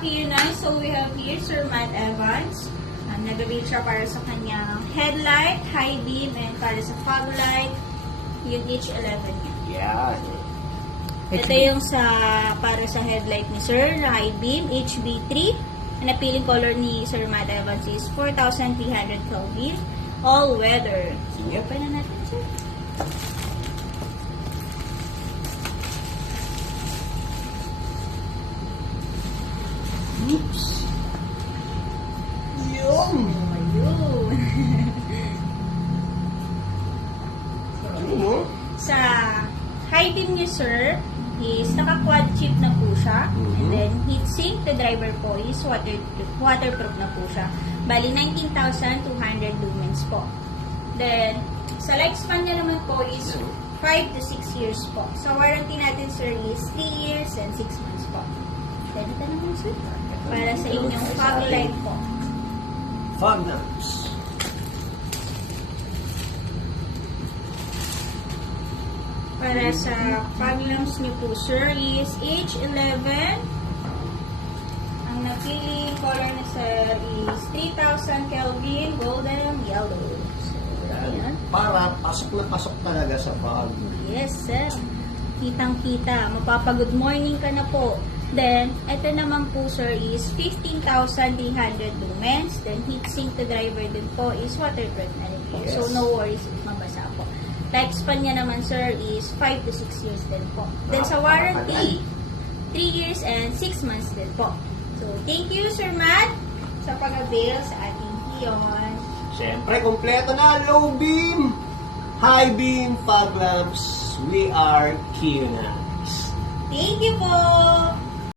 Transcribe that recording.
ka-Q9, so we have here Sir Matt Evans. Nag-avail siya para sa kanyang headlight, high beam, and para sa fog light, yung H11 niya. Yan. Ito yung para sa headlight ni Sir, na high beam, HB3. Ang napiling color ni Sir Matt Evans is 4,300 Kelvin, all weather. So, Yep. open na natin, sir. Oops. Yun. Ayun. Yun, oh. Sa high beam niya, sir, is naka-quad chip na po siya. And then, heat sink, the driver po is waterproof na po siya. Bali, 19,200 lumens po. Then, sa lifespan niya naman po is 5 to 6 years po. Sa warranty natin, sir, is 3 years and 6 months po. Then, ito naman, sir. Para sa inyong fog light po. Fog lamps. Para sa fog lamps niyo po, sir, is H11. Ang napili color na, sir, is 3,000 Kelvin, golden yellow. So, ayan. Para pasok na pasok talaga sa fog. Yes, sir. Kitang-kita. Mapapa-good morning ka na po. Then, ito naman po, sir, is 15,300 lumens. Then, heat sink to driver din po is waterproof na rin po. Yes. So, no worries if mabasa po. Lifespan niya naman, sir, is 5 to 6 years din po. Then, sa warranty, 3 years and 6 months din po. So, thank you, Sir Matt, sa pag-avail sa ating Kion. Siyempre, kompleto na. Low beam, high beam, fog lamps. We are Q9. Thank you po!